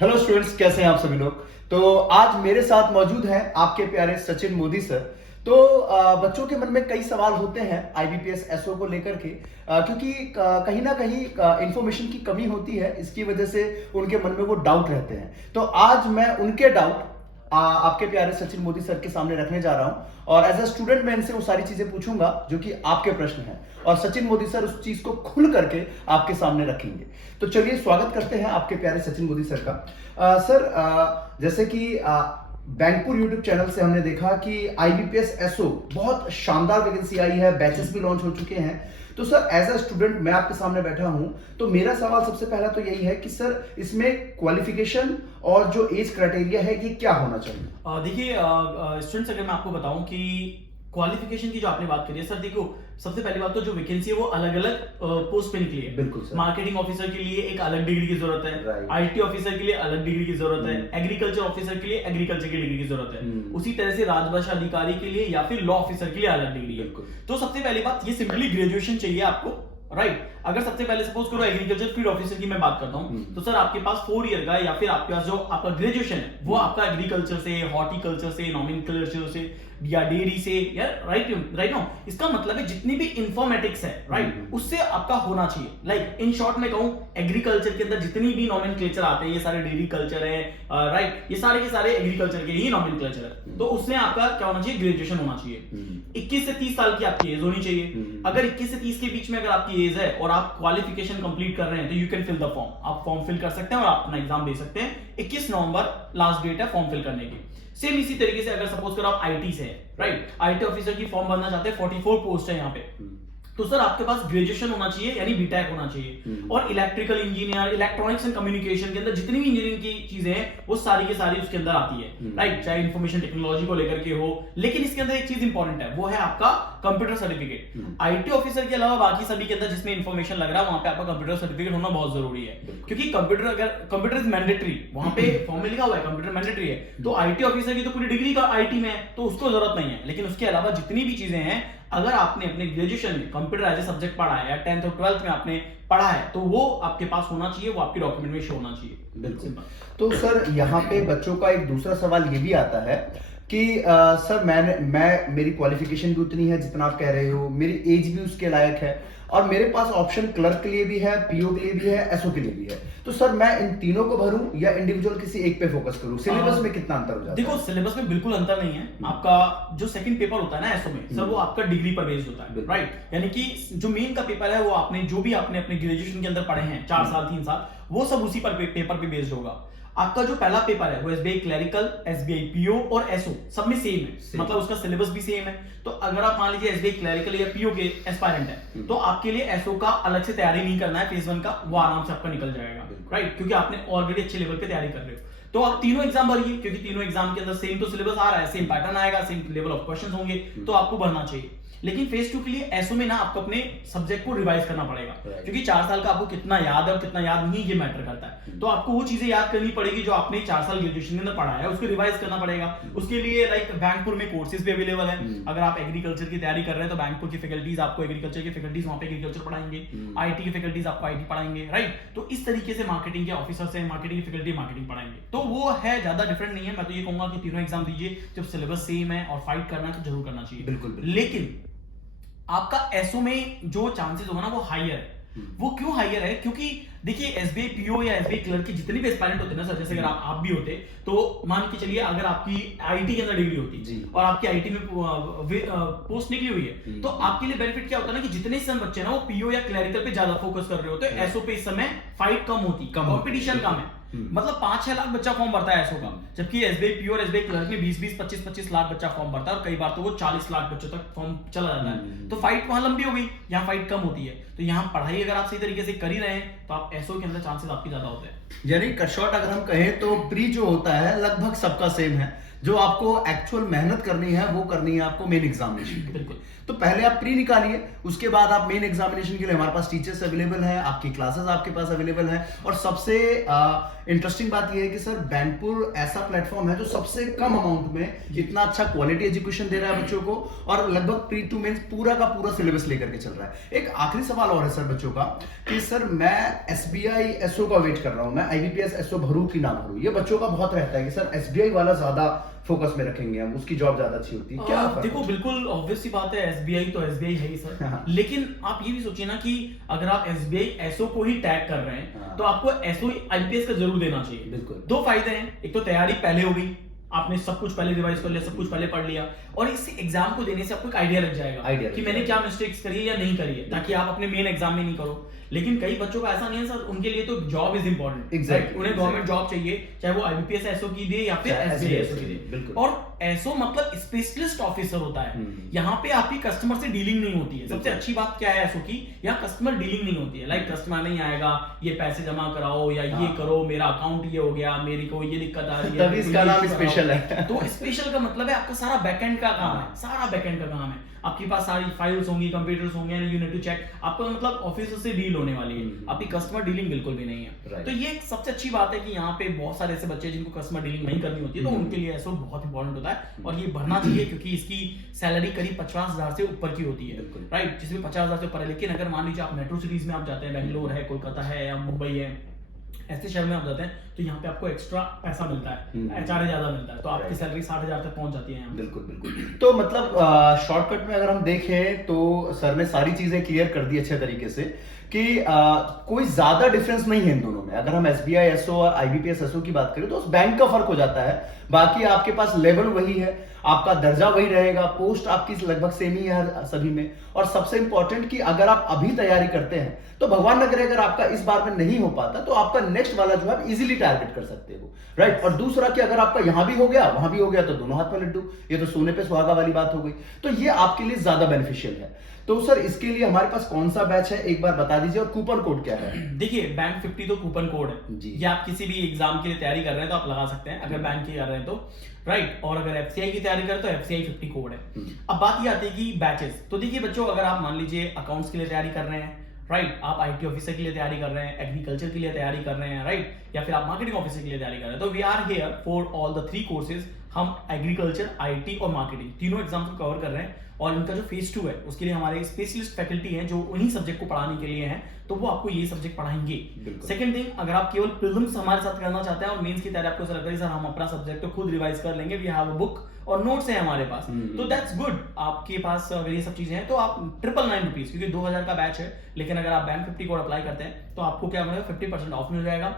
Hello students, कैसे हैं आप सभी लोग। तो आज मेरे साथ मौजूद हैं आपके प्यारे सचिन मोदी सर। तो बच्चों के मन में कई सवाल होते हैं आईबीपीएस एसओ को लेकर के, क्योंकि कहीं ना कहीं इंफॉर्मेशन की कमी होती है, इसकी वजह से उनके मन में वो डाउट रहते हैं। तो आज मैं उनके डाउट आपके प्यारे सचिन मोदी सर के सामने रखने जा रहा हूं, और एज अ स्टूडेंट मैं इनसे वो सारी चीजें पूछूंगा जो कि आपके प्रश्न हैं, और सचिन मोदी सर उस चीज को खुल करके आपके सामने रखेंगे। तो चलिए स्वागत करते हैं आपके प्यारे सचिन मोदी सर का। सर, जैसे कि बैंकपुर यूट्यूब चैनल से हमने देखा कि आईबीपीएस एसओ बहुत शानदार वैकेंसी आई है, बैचेस भी लॉन्च हो चुके हैं। तो सर, एज अ स्टूडेंट मैं आपके सामने बैठा हूं, तो मेरा सवाल सबसे पहला तो यही है कि सर इसमें क्वालिफिकेशन और जो एज क्राइटेरिया है ये क्या होना चाहिए। देखिए स्टूडेंट्स, अगर मैं आपको बताऊं कि क्वालिफिकेशन की जो आपने बात करी है सर, देखो सबसे पहली बात तो जो वैकेंसी है वो अलग अलग पोस्ट पे निकली है। बिल्कुल सर। मार्केटिंग ऑफिसर के लिए एक अलग डिग्री की जरूरत है, Right. आईटी ऑफिसर के लिए अलग डिग्री की जरूरत है, एग्रीकल्चर ऑफिसर के लिए एग्रीकल्चर की डिग्री की जरूरत है, उसी तरह से राजभाषा अधिकारी के लिए या फिर लॉ ऑफिसर के लिए अलग डिग्री है। तो सबसे पहली बात, ये सिंपली ग्रेजुएशन चाहिए आपको, राइट। अगर सबसे पहले सपोज करो एग्रीकल्चर फील्ड ऑफिसर की मैं बात करता हूं, तो सर आपके पास 4 ईयर का या फिर आपके पास जो आपका ग्रेजुएशन है वो आपका एग्रीकल्चर से, हॉर्टिकल्चर से, नॉमेनक्लेचर से या डेयरी से, या राइट नो, इसका मतलब है जितनी भी इंफॉर्मेटिक्स है, राइट, उससे आपका होना चाहिए। लाइक इन शॉर्ट में कहूं, एग्रीकल्चर के अंदर जितनी भी नॉमेनक्लेचर आते हैं ये सारे डेयरी कल्चर है, राइट, ये सारे के सारे एग्रीकल्चर के ही नॉमेनक्लेचर है। तो उसमें आपका क्या होना चाहिए, ग्रेजुएशन होना चाहिए। 21 से 30 साल की आपकी एज होनी चाहिए। अगर 21 से 30 के बीच में अगर आपकी एज है और आप क्वालिफिकेशन कंप्लीट कर रहे हैं तो you can fill the form, आप फॉर्म फिल कर सकते हैं और आप अपना एग्जाम दे सकते हैं। 21 नवंबर लास्ट डेट है फॉर्म फिल करने की। सेम इसी तरीके से अगर सपोज करो आप आईटी से हैं, राइट, आईटी ऑफिसर की फॉर्म भरना चाहते हैं, 44 पोस्ट है यहाँ पे, तो सर आपके पास ग्रेजुएशन होना चाहिए यानी बीटेक होना चाहिए। और electrical engineer, electronics and communication के अंदर जितनी भी इंजीनियरिंग की चीजें हैं वो सारी की सारी उसके अंदर आती है, राइट, चाहे इंफॉर्मेशन टेक्नोलॉजी को लेकर के हो। लेकिन इसके अंदर एक चीज इंपॉर्टेंट है, वो है आपका कंप्यूटर सर्टिफिकेट। आईटी ऑफिसर के अलावा बाकी सभी के अंदर जिसमें इंफॉर्मेशन लग रहा है वहां पे आपका कंप्यूटर सर्टिफिकेट होना बहुत जरूरी है, क्योंकि कंप्यूटर अगर कंप्यूटर इज मैंडेटरी, वहां पे फॉर्म में लिखा हुआ है कंप्यूटर मैंडेटरी है, तो आईटी ऑफिसर की तो पूरी डिग्री का आईटी में है तो उसको जरूरत नहीं है। लेकिन उसके अलावा जितनी भी चीजें हैं, अगर आपने अपने ग्रेजुएशन में कंप्यूटर एज ए सब्जेक्ट पढ़ा है या 10th और 12th में आपने पढ़ा है तो वो आपके पास होना चाहिए, वो आपके डॉक्यूमेंट में शो होना चाहिए। बिल्कुल। तो सर यहाँ पे बच्चों का एक दूसरा सवाल ये भी आता है कि सर मेरी क्वालिफिकेशन भी उतनी है जितना आप कह रहे हो, मेरी एज भी उसके लायक है, और मेरे पास ऑप्शन क्लर्क के लिए भी है, पीओ के लिए भी है, एसओ के लिए भी है। तो सर मैं इन तीनों को भरूं या इंडिविजुअल किसी एक पे फोकस करूं? सिलेबस में कितना अंतर हो जाता है? देखो सिलेबस में बिल्कुल अंतर नहीं है। आपका जो सेकंड पेपर होता है ना एसओ में, सर वो आपका डिग्री पर बेस्ड होता है, राइट, यानी कि जो मेन का पेपर है वो आपने जो भी आपने अपने ग्रेजुएशन के अंदर पढ़े हैं 4 साल 3 साल, वो सब उसी पर पेपर पे बेस्ड होगा। आपका जो पहला पेपर है वो एसबीआई क्लरिकल, एसबीआई पीओ और एसओ सब में सेम है, मतलब उसका सिलेबस भी सेम है। तो अगर आप मान लीजिए एसबीआई क्लरिकल या पीओ के एस्पायरेंट है तो आपके लिए एसओ का अलग से तैयारी नहीं करना है, फेज 1 का वो आराम से आपका निकल जाएगा, राइट, क्योंकि आपने ऑलरेडी अच्छे लेवल पे तैयारी कर रहे हो। तो आप तीनों एग्जाम भरिए, क्योंकि तीनों एग्जाम के अंदर सेम तो सिलेबस आ रहा है, सेम पैटर्न आएगा, सेम लेवल ऑफ क्वेश्चंस होंगे, तो आपको भरना चाहिए। लेकिन फेज 2 के लिए एसओ में ना आपको अपने सब्जेक्ट को रिवाइज करना पड़ेगा, क्योंकि 4 साल का आपको कितना याद है और कितना याद नहीं ये मैटर करता है। तो आपको वो चीजें याद करनी पड़ेगी जो आपने 4 साल ग्रेजुएशन के अंदर पढ़ा है, उसको रिवाइज करना पड़ेगा। उसके लिए लाइक बैंकपुर में कोर्सेज भी अवेलेबल है। अगर आप एग्रीकल्चर की तैयारी कर रहे हैं तो बैंकपुर की फैकल्टीज आपको एग्रीकल्चर की फैकल्टीज वहां पे एग्रीकल्चर पढ़ाएंगे, आईटी की फैकल्टीज आपको आईटी पढ़ाएंगे, राइट। तो इस तरीके से मार्केटिंग के ऑफिसर से मार्केटिंग की फैकल्टी मार्केटिंग पढ़ाएंगे, तो वो है, ज्यादा डिफरेंट नहीं है। मैं तो ये कहूंगा कि तीनों एग्जाम दीजिए, जब सिलेबस सेम है और फाइट करना है तो जरूर करना चाहिए। बिल्कुल। लेकिन आपका एसओ में जो चांसेस होगा ना वो हायर है। वो क्यों हायर है? क्योंकि देखिए एसबीआई पीओ या एसबीआई क्लर्क की जितने भी एस्पायरेंट होते हैं ना सर, जैसे अगर आप भी होते तो मान के चलिए अगर आपकी आईटी के अंदर डिग्री होती और आपकी आईटी में पोस्ट निकली हुई है तो आपके लिए बेनिफिट क्या होता है ना कि जितने सन बच्चे ना वो पीओ या क्लरिकल पे ज्यादा फोकस कर रहे होते हैं, एसओ पे इस समय फाइट कम होती, कंपटीशन कम है। मतलब 5-6 लाख बच्चा फॉर्म भरता है एसओ का, जबकि एसबीआई पीओ और एसबीआई क्लर्क में 20-20, 25-25 लाख बच्चा फॉर्म भरता है और कई बार तो वो 40 लाख बच्चों तक फॉर्म चला जाता है। तो फाइट वहां लंबी हो गई, यहाँ फाइट कम होती है। तो यहाँ पढ़ाई अगर आप सही तरीके से कर ही रहे हैं तो आप एसओ के अंदर चांसेस आपके ज्यादा होते हैं। यानी कट शॉर्ट अगर हम कहें तो प्री जो होता है लगभग सबका सेम है, जो आपको एक्चुअल मेहनत करनी है वो करनी है आपको मेन एग्जामिनेशन। बिल्कुल। तो पहले आप प्री निकालिए, उसके बाद आप मेन एग्जामिनेशन के लिए हमारे पास टीचर्स अवेलेबल हैं, आपकी क्लासेस आपके पास अवेलेबल हैं। और सबसे इंटरेस्टिंग बात यह है कि सर बैंकपुर ऐसा प्लेटफॉर्म है जो सबसे कम अमाउंट में इतना अच्छा क्वालिटी एजुकेशन दे रहा है बच्चों को, और लगभग प्री टू मेंस पूरा का पूरा सिलेबस लेकर के चल रहा है। एक आखिरी सवाल और है सर बच्चों का कि सर मैं एसबीआई एसओ का वेट कर रहा हूं, मैं आईबीपीएस एसओ भरूं कि ना भरूं, ये बच्चों का बहुत रहता है कि सर एसबीआई वाला ज्यादा फोकस में रखेंगे हम, उसकी जॉब ज्यादा अच्छी होती है, क्या फर्क देखो होता है? बिल्कुल ऑब्वियस सी बात है, एसबीआई तो एसबीआई है ही सर। लेकिन आप ये भी सोचिए ना कि अगर आप एसबीआई एसओ को ही टैग कर रहे हैं तो आपको एसओ आईपीएस का जरूर देना चाहिए। बिल्कुल। दो फायदे हैं, एक तो तैयारी पहले हो गई, आपने सब कुछ पहले रिवाइज कर लिया, सब कुछ पहले पढ़ लिया, और इस एग्जाम को देने से आपको एक आइडिया लग जाएगा कि मैंने क्या मिस्टेक्स करी है या नहीं करी है, ताकि आप अपने मेन एग्जाम में नहीं करो। लेकिन कई बच्चों का ऐसा नहीं है सर, उनके लिए तो जॉब इज इंपॉर्टेंट। Exactly, उन्हें गवर्नमेंट जॉब चाहिए, चाहे वो आईबीपीएस एसओ की दे या फिर एसबीआई एसओ की दे। और एसओ मतलब स्पेशलिस्ट ऑफिसर होता है, यहाँ पे आपकी कस्टमर से डीलिंग नहीं होती है। सबसे अच्छी बात क्या है एसओ की, यहाँ कस्टमर डीलिंग नहीं होती है। लाइक कस्टमर नहीं आएगा, ये पैसे जमा कराओ या ये करो, मेरा अकाउंट ये हो गया, मेरी को ये दिक्कत आ रही है, तभी इसका नाम स्पेशल है। तो स्पेशल का मतलब है आपका सारा बैकएंड का काम है, सारा बैकएंड का काम है। आपके पास सारी फाइल्स होंगी, कंप्यूटर्स होंगे, यू नीड टू चेक, आपका मतलब ऑफिसर से डील होने वाली है, आपकी कस्टमर डीलिंग बिल्कुल भी नहीं है। तो ये सबसे अच्छी बात है कि यहाँ पे बहुत सारे ऐसे बच्चे जिनको कस्टमर डीलिंग नहीं करनी होती है, तो उनके लिए एसओ बहुत इंपॉर्टेंट होता है और ये भरना चाहिए, क्योंकि इसकी सैलरी करीब 50,000 से ऊपर की होती है, राइट, जिसमें 50,000 से ऊपर है। लेकिन अगर मान लीजिए आप मेट्रो सिटीज में आप जाते हैं, बेंगलोर है, कोलकाता है या मुंबई है, ऐसे शहर में आप जाते हैं, तो यहाँ पे आपको एक्स्ट्रा पैसा मिलता है, एचआरए ज्यादा मिलता है, तो आपकी सैलरी 60,000 तक पहुंच जाती है यहाँ। बिल्कुल बिल्कुल। तो मतलब शॉर्टकट में अगर हम देखें तो सर ने सारी चीजें क्लियर कर दी अच्छे तरीके से कि कोई ज्यादा डिफरेंस नहीं है इन दोनों में। अगर हम एसबीआई एसओ और आईबीपीएस एसओ की बात करें तो उस बैंक का फर्क हो जाता है, बाकी आपके पास लेवल वही है, आपका दर्जा वही रहेगा, पोस्ट आपकी लगभग सेम ही है सभी में। और सबसे इंपॉर्टेंट कि अगर आप अभी तैयारी करते हैं तो भगवान न करे अगर आपका इस बार में नहीं हो पाता तो आपका नेक्स्ट वाला जो है आप इजीली टारगेट कर सकते हो, राइट। और दूसरा कि अगर आपका यहां भी हो गया वहां भी हो गया तो दोनों हाथ में लड्डू, ये तो सोने पे सुहागा वाली बात हो गई। तो ये आपके लिए ज्यादा बेनिफिशियल है। तो सर इसके लिए हमारे पास कौन सा बैच है एक बार बता दीजिए, और कूपन कोड क्या है? देखिए बैंक 50 तो कूपन कोड है जी, ये आप किसी भी एग्जाम के लिए तैयारी कर रहे हैं तो आप लगा सकते हैं, अगर बैंक की कर रहे हैं तो, राइट। और अगर एफसीआई की तैयारी करें तो एफसीआई 50 कोड है। अब बात ये आती है कि बैचेस, तो देखिए बच्चों, अगर आप मान लीजिए अकाउंट्स के लिए तैयारी कर रहे हैं, राइट, आप आईटी ऑफिसर के लिए तैयारी कर रहे हैं, एग्रीकल्चर के लिए तैयारी कर रहे हैं, राइट, या फिर आप मार्केटिंग ऑफिसर के लिए तैयारी कर रहे हैं, तो we are here for all the 3 courses. हम एग्रीकल्चर, आईटी और मार्केटिंग तीनों एग्जाम्स को कवर कर रहे हैं, और इनका जो फेज 2 है उसके लिए हमारे स्पेशलिस्ट फैकल्टी हैं जो उन्हीं सब्जेक्ट को पढ़ाने के लिए हैं, तो वो आपको ये सब्जेक्ट पढ़ाएंगे। सेकंड थिंग, अगर आप केवल प्रीलिम्स हमारे साथ करना चाहते हैं और मेंस की तैयारी आपको ऐसा लगता है सर हम अपना सब्जेक्ट तो खुद रिवाइज कर लेंगे, वी हैव अ बुक और नोट्स है हमारे पास, तो दैट्स गुड, आपके पास अगर ये सब चीजें हैं तो आप 999 रुपीज, क्योंकि 2000 का बैच है, लेकिन अगर आप बैंक 50 कोड अप्लाई करते हैं तो आपको क्या मिलेगा, 50% ऑफ मिल जाएगा,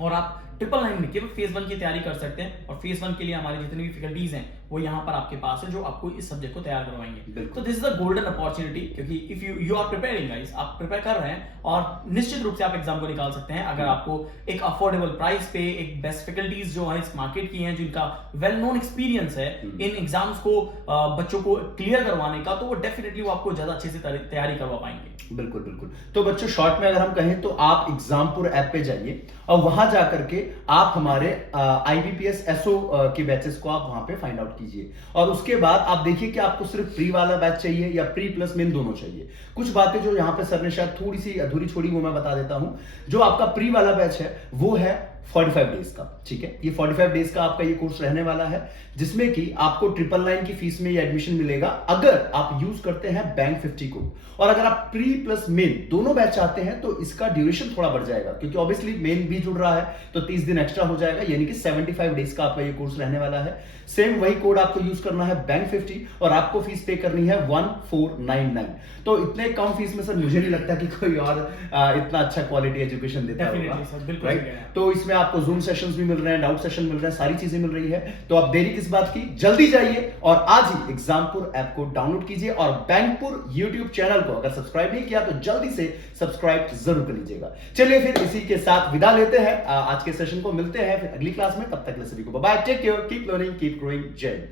और आप 999 में केवल फेज 1 की तैयारी कर सकते हैं। और फेज 1 के लिए हमारी जितनी भी फैकल्टीज हैं वो यहाँ पर आपके पास है, जो आपको इस सब्जेक्ट को तैयार करवाएंगे। तो this is a golden opportunity, क्योंकि if you are preparing guys, आप प्रिपेयर कर रहे हैं और निश्चित रूप से आप एग्जाम को निकाल सकते हैं अगर आपको एक अफोर्डेबल प्राइस पे एक बेस्ट फैकल्टीज जो है इस मार्केट की हैं, जिनका वेल नोन एक्सपीरियंस है इन एग्जाम्स को बच्चों को क्लियर करवाने का, तो वो डेफिनेटली वो आपको ज्यादा अच्छे से तैयारी करवा पाएंगे। बिल्कुल बिल्कुल। तो बच्चों शॉर्ट में अगर हम कहें तो आप एग्जामपुर ऐप पे जाइए और वहां जाकर के आप हमारे आईबीपीएस एसओ के बैचेस को आप वहां पे फाइंड आउट कीजिए, और उसके बाद आप देखिए कि आपको सिर्फ प्री वाला बैच चाहिए या प्री प्लस मेन दोनों चाहिए। कुछ बातें जो यहाँ पे सर ने शायद थोड़ी सी अधूरी छोड़ी वो मैं बता देता हूं। जो आपका प्री वाला बैच है वो है 45 डेज का, ठीक है, ये 45 डेज का आपका ये कोर्स रहने वाला है, जिसमें कि आपको 999 की फीस में ये एडमिशन मिलेगा अगर आप यूज करते हैं बैंक 50 को। और अगर आप प्री प्लस मेन दोनों बैच चाहते हैं तो इसका ड्यूरेशन थोड़ा बढ़ जाएगा, क्योंकि ऑब्वियसली मेन भी जुड़ रहा है तो 30 दिन एक्स्ट्रा हो जाएगा, यानी कि 75 डेज का आपका ये कोर्स रहने वाला है। सेम वही कोड आपको यूज करना है बैंक 50, और आपको फीस पे करनी है 1499। तो इतने कम फीस में सर मुझे नहीं लगता कि कोई और इतना अच्छा क्वालिटी एजुकेशन देता होगा, राइट। तो इसमें आपको जूम सेशंस भी मिल रहे हैं, डाउट सेशन मिल रहे हैं, सारी चीजें मिल रही है। तो आप देरी किस बात की, जल्दी जाइए और आज ही एग्जामपुर ऐप को डाउनलोड कीजिए, और बैंकपुर यूट्यूब चैनल को अगर सब्सक्राइब नहीं किया तो जल्दी से सब्सक्राइब जरूर कर लीजिएगा। चलिए फिर इसी के साथ विदा लेते हैं, आज के सेशन को मिलते हैं फिर अगली क्लास में, तब तक के लिए सभी को bye bye, take care, keep learning, keep growing, जय हिंद।